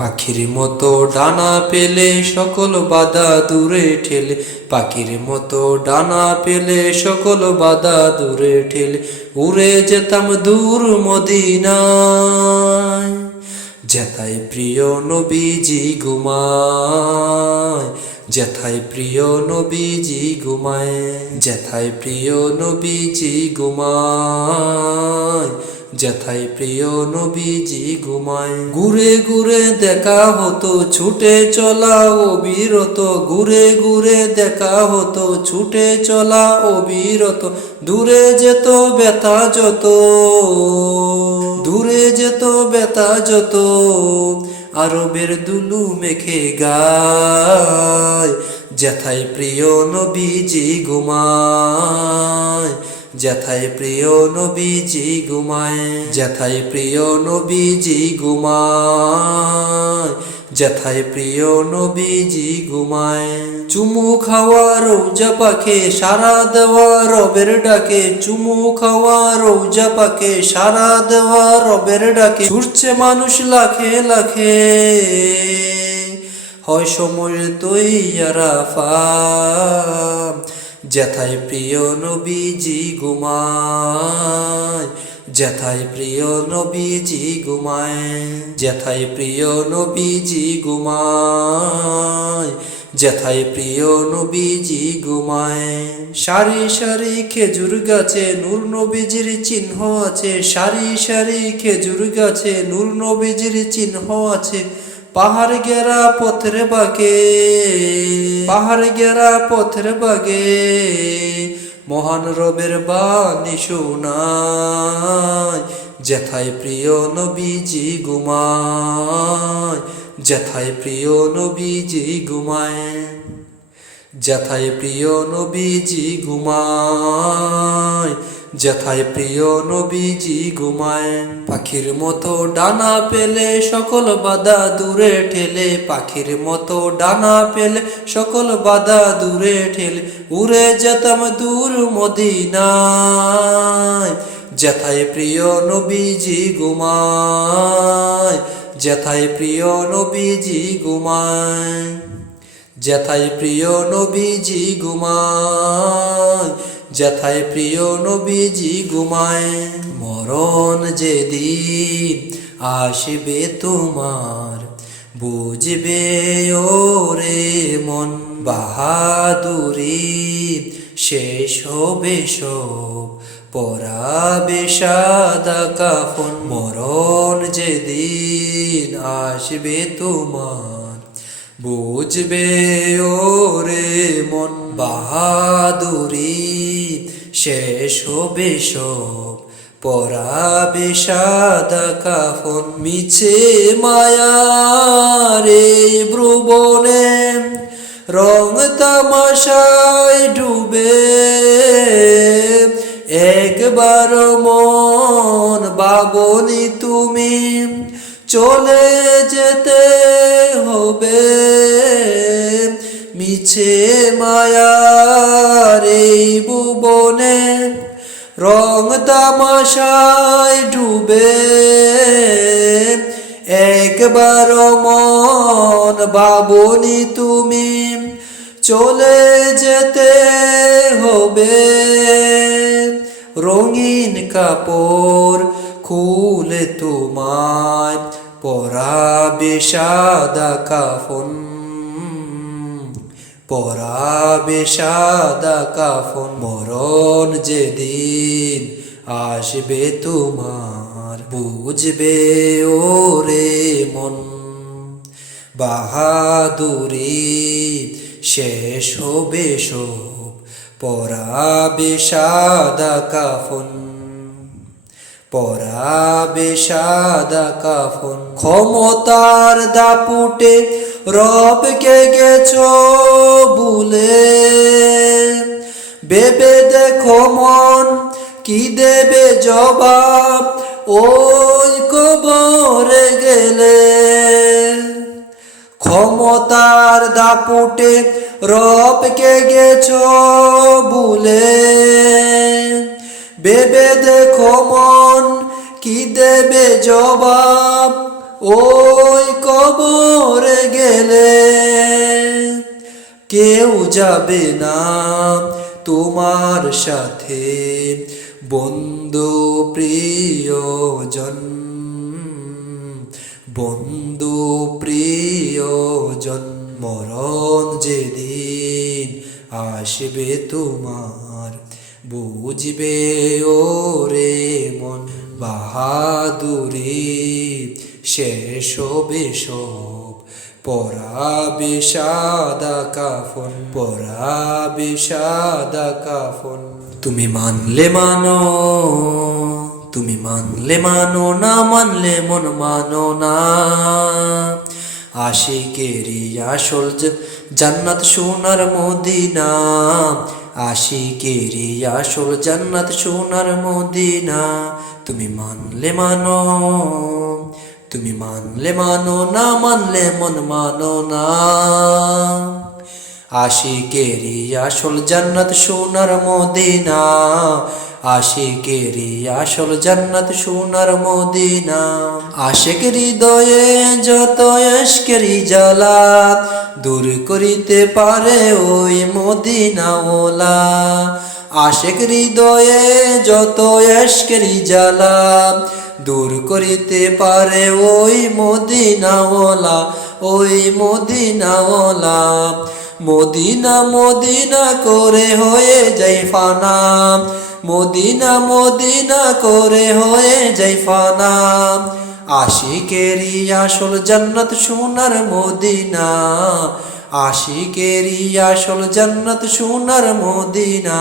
পাখির মতো ডানা পেলে সকল বাধা দূরে ঠেলে, পাখির মতো ডানা পেলে সকল বাধা দূরে ঠেলে, উড়ে যেতাম দূর মদিনায়, যেথায় প্রিয় নবীজি ঘুমায়, যেথায় প্রিয় নবীজি ঘুমায়, যেথায় প্রিয় নবীজি ঘুমায়, যেথায় প্রিয় নবীজি ঘুমায়। ঘুরে ঘুরে দেখা হতো ছুটে চলা অবিরত, ঘুরে ঘুরে দেখা হতো ছুটে চলা অবিরত, দূরে যেত ব্যথা যত, দূরে যেত ব্যথা যত, আরবের দুলু মেখে গায়, যেথায় প্রিয় নবীজি ঘুমায়, যেথায় প্রিয় নবীজি ঘুমায়, যেথায় প্রিয় নবীজি ঘুমায়, যেথায় প্রিয় নবীজি ঘুমায়। চুমু খাওয়া রৌজা পাকে সারা দেওয়া রবের ডাকে, চুমু খাওয়া রৌজা পাকে সারা দেওয়া রবের ডাকে, ছুটছে মানুষ লাখে লাখে, হয় সময় তৈয়ারাফাত, যেথায় প্রিয় নবীজি ঘুমায়, যেথায় প্রিয় নবীজি ঘুমায়, যেথায় প্রিয় নবীজি ঘুমায়, যেথায় প্রিয় নবীজি ঘুমায়। সারি সারি খেজুর গাছে নূর নবীজির চিহ্ন আছে, সারি সারি খেজুর গাছে নূর নবীজির চিহ্ন আছে, পাহাড় গেরা পথের বাগে, পাহাড় গেরা পথের বাগে, মহান রবের বাণী শোনায়, যেথায় প্রিয় নবীজি ঘুমায়, যেথায় প্রিয় নবীজি ঘুমায়, যেথায় প্রিয় নবীজি ঘুমায়, যেথায় প্রিয় নবীজি ঘুমায়। পাখির মতো ডানা পেলে সকল বাধা দূরে ঠেলে, পাখির মতো ডানা পেলে সকল বাধা দূরে ঠেলে, উড়ে যেতাম দূর মদিনায়, যেথায় প্রিয় নবীজি ঘুমায়, যেথায় প্রিয় নবীজি ঘুমায়, যেথায় প্রিয় নবীজি ঘুমায়, যেথায় প্রিয় নবীজি ঘুমায়। মরণ যেদিন আসবে তোমার, বুঝবে ওরে মন, বাহাদুরি শেষ হবে সব, পরাবে সাদা কাফন। মরণ যেদিন আসবে তোমার, বুঝবে ওরে মন, বাহাদুরি শেষ হবে সব, পরাবে সাদা কাফন। মিছে মায়ার এই ভুবনে রং তামাশায় ডুবে, একবার মন ভাবনি তুমি চলে যেতে হবে, মিছে মায়ার এই ভুবনে রং তামাশায় ডুবে, একবার মন ভাবনি তুমি চলে যেতে হবে। রঙিন কাপড় খুলে তোমায় পরাবে সাদা কাফন, পরাবে সাদা কাফন। মরণ যেদিন আসবে তোমার, বুঝবে ওরে মন, বাহাদুরি শেষ হবে সব, পরাবে সাদা কাফন, পরাবে সাদা কাফন। ক্ষমতার দাপুটে রবকে গেছো ভুলে, ভেবে দেখো মন কি দেবে জবাব ওই কবরে গেলে। ক্ষমতার দাপুটে রবকে গেছো ভুলে, ভেবে দেখো মন কি দেবে জবাব ওই কবরে কেউ যাবে না তোমার সাথে বন্ধু প্রিয়জন, বন্ধু প্রিয়জন। মরণ যেদিন আসবে তোমার বুঝবে ওরে মন, বাহাদুরি শেষ হবে সব, পরাবে সাদা কাফন, পরাবে সাদা কাফন। তুমি মানলে মানো, তুমি মানলে মানো, না মানলে মন মানো না। আশিকেরি আসল জান্নাত সোনার মদিনা, আশিকেরি আসল জান্নাত সোনার মদিনা। তুমি মানলে মানো, তুমি মানলে মানো, না মানলে মন মানো না। আশিকেরি আসল জান্নাত সোনার মদিনা, আশিকেরি আসল জান্নাত সোনার মদিনা। আশিক হৃদয়ে যত ইশকেরি জ্বালা দূর করিতে পারে ওই মদিনাওয়ালা। আশিক হৃদয়ে যত ইশকেরি জ্বালা দূর করিতে পারে ওই মদিনাওয়ালা, ওই মদিনাওয়ালা। মদিনা মদিনা করে হয়ে যাই ফানা, মদিনা মদিনা করে হয়ে যাই ফানা। আশিকেরি আসল জান্নাত সোনার মদিনা, আশিকেরি আসল জান্নাত সোনার মদিনা।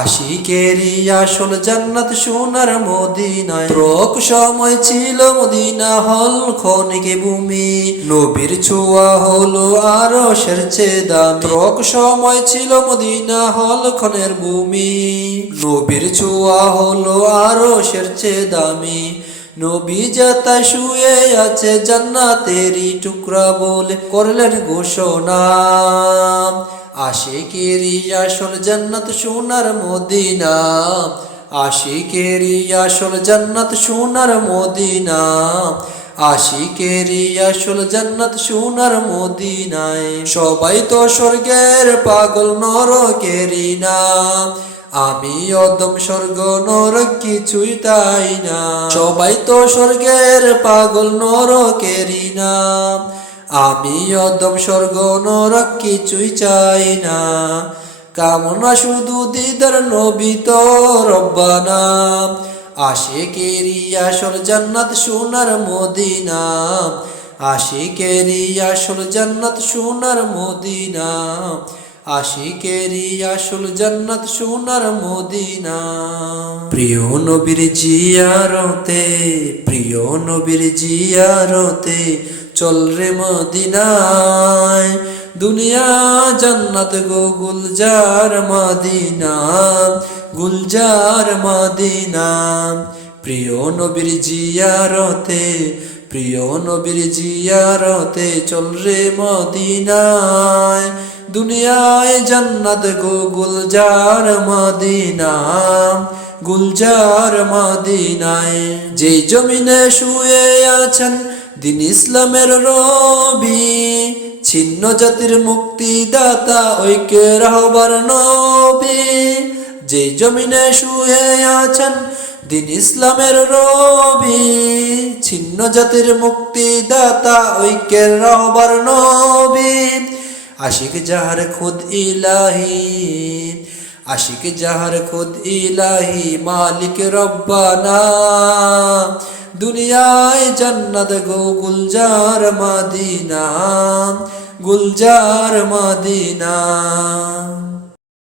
আশিকেরি আসল জান্নাত সোনার মদিনায়। ত্রক সময় ছিল মদিনা হল খনিকে ভূমি, নবীর ছোঁয়া হলো আরশের চেয়ে দামি। ত্রক সময় ছিল মদিনা হল খনের ভূমি, নবীর ছোঁয়া হলো আরশের চেয়ে দামি। নবী যাতা শুয়ে আছে জান্নাতেরই টুকরা বলে করলেন ঘোষণা। আশিকেরি আসল জান্নাত সোনার মদিনা, আশিকেরি আসল জান্নাত সোনার মদিনা। আশিকেরি আসল জান্নাত সোনার মদিনায়। সবাই তো স্বর্গের পাগল নরকেরি না, আমি অদম স্বর্গ নরক কিছুই তাই না। সবাই তো স্বর্গের পাগল নরকেরি না, আমি অদম স্বর্গ নরক কিছুই চাই না। কামনা শুধু দিদার নবী তো রব্বানা। আশিকেরি আসল জান্নাত সোনার মদিনা, আশিকেরি আসল জান্নাত সোনার মদিনা। আশিকেরি আসল জান্নাত সোনার মদিনা। প্রিয় নবীর জিয়ারতে, প্রিয় নবীর জিয়ারতে চল রে মদিনায়। দুনিয়া জান্নাত গো গুলজার মদিনা, গুলজার মদিনা। প্রিয় নবীর জিয়ারতে, প্রিয় নবীর জিয়ারতে চল রে মদিনায়। দুনিয়ায় জান্নাত গো গুলজার মদিনা, গুলজার মদিনায়। যেই জমিনে শুয়ে আছেন দিন ইসলামের রবি, ছিন্ন জাতির মুক্তিদাতা ঐক্যের রাহবার নবী। যেই জমিনে শুয়ে আছেন দিন ইসলামের রবি, ছিন্ন জাতির মুক্তিদাতা ঐক্যের রাহবার নবী। আশিক যাহার খুদ ইলাহি, আশিক যাহার খুদ ইলাহি মালিক রব্বানা। দুনিয়ায় জান্নাত গো গুলজার মদিনা, গুলজার মদিনা।